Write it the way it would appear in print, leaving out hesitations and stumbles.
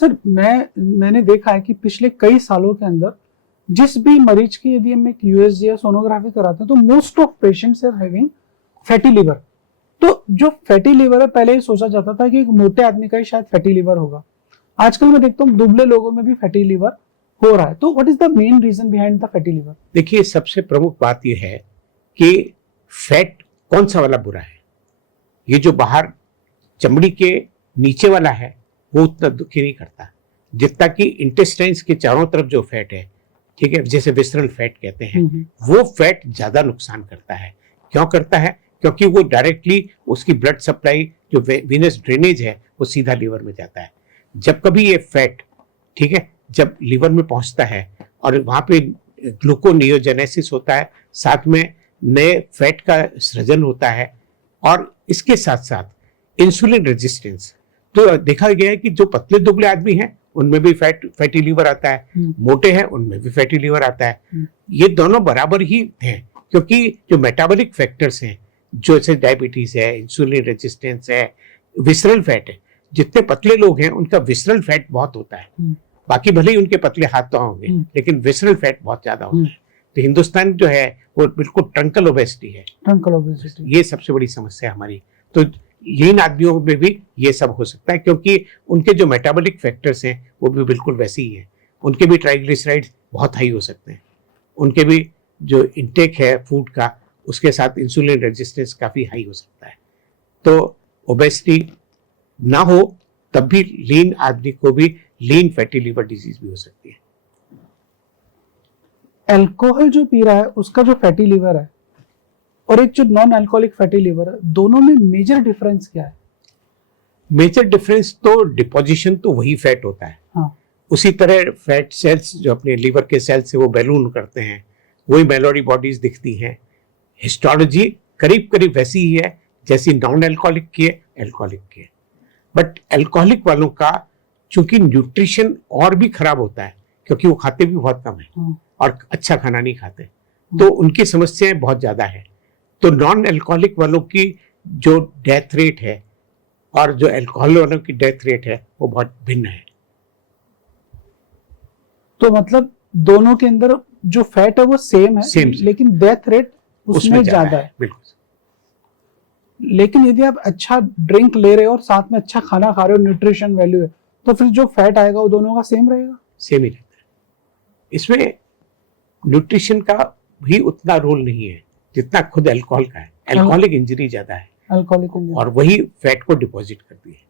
Sir मैंने देखा है कि पिछले कई सालों के अंदर जिस भी मरीज की यदि हम एक यूएसजी या सोनोग्राफी कराते हैं तो most of patients are having fatty liver. तो जो फैटी लिवर है पहले ही सोचा जाता था कि एक मोटे आदमी का ही शायद फैटी लिवर होगा, आजकल मैं देखता हूँ दुबले लोगों में भी फैटी लिवर हो रहा है। तो what is the main reason behind the fatty liver? देखिए, सबसे प्रमुख बात यह है कि फैट कौन सा वाला बुरा है। ये जो बाहर चमड़ी के नीचे वाला है वो उतना दुखी नहीं करता जितना कि इंटेस्टाइन्स के चारों तरफ जो फैट है, ठीक है, जैसे विसरल फैट कहते हैं, वो फैट ज्यादा नुकसान करता है। क्यों करता है? क्योंकि वो डायरेक्टली उसकी ब्लड सप्लाई जो वीनस ड्रेनेज है वो सीधा लीवर में जाता है। जब कभी ये फैट, ठीक है, जब लीवर में पहुंचता है और वहां पे ग्लूकोनियोजेनेसिस होता है, साथ में नए फैट का सृजन होता है और इसके साथ साथ इंसुलिन रेजिस्टेंस। तो देखा गया है कि जो पतले दुबले आदमी हैं उनमें भी फैटी लीवर आता है, मोटे हैं उनमें भी फैटी लीवर आता है। ये दोनों बराबर ही हैं क्योंकि जो मेटाबॉलिक फैक्टर्स हैं, जो जैसे डायबिटीज है, इंसुलिन रेजिस्टेंस है, विसरल फैट है, जितने पतले लोग हैं उनका विसरल फैट बहुत होता है। बाकी भले ही उनके पतले हाथ तो होंगे लेकिन विसरल फैट बहुत ज्यादा होता है। तो हिंदुस्तान जो है वो बिल्कुल ट्रंकल ओबेसिटी है। ट्रंकल ओबेसिटी ये सबसे बड़ी समस्या है हमारी। तो लीन आदमियों में भी ये सब हो सकता है क्योंकि उनके जो मेटाबॉलिक फैक्टर्स हैं वो भी बिल्कुल वैसे ही हैं। उनके भी ट्राइग्लिसराइड्स बहुत हाई हो सकते हैं, उनके भी जो इंटेक है फूड का उसके साथ इंसुलिन रेजिस्टेंस काफी हाई हो सकता है। तो ओबेसिटी ना हो तब भी लीन आदमी को भी लीन फैटी लीवर डिजीज भी हो सकती है। अल्कोहल जो पी रहा है उसका जो फैटी लीवर है और एक जो नॉन अल्कोहलिक फैटी लीवर है, दोनों में मेजर डिफरेंस क्या है? मेजर डिफरेंस तो डिपोजिशन तो वही फैट होता है। हाँ। उसी तरह फैट सेल्स जो अपने लीवर के सेल्स से वो बैलून करते हैं, वही मेलोडी बॉडीज दिखती हैं। हिस्टोलॉजी करीब करीब वैसी ही है जैसी नॉन अल्कोहलिक की है, अल्कोहलिक की है। बट अल्कोहलिक वालों का चूंकि न्यूट्रिशन और भी खराब होता है क्योंकि वो खाते भी बहुत कम है और अच्छा खाना नहीं खाते, तो उनकी समस्याएं बहुत ज्यादा है। तो नॉन अल्कोहलिक वालों की जो डेथ रेट है और जो अल्कोहल वालों की डेथ रेट है वो बहुत भिन्न है। तो मतलब दोनों के अंदर जो फैट है वो सेम है, लेकिन डेथ रेट उसमें ज्यादा है। बिल्कुल। लेकिन यदि आप अच्छा ड्रिंक ले रहे हो और साथ में अच्छा खाना खा रहे हो, न्यूट्रिशन वैल्यू है, तो फिर जो फैट आएगा वो दोनों का सेम रहेगा? सेम ही रहता है। इसमें न्यूट्रिशन का भी उतना रोल नहीं है जितना खुद अल्कोहल का है। अल्कोहलिक इंजरी ज्यादा है, अल्कोहलिक इंजरी, और वही फैट को डिपॉजिट करती है।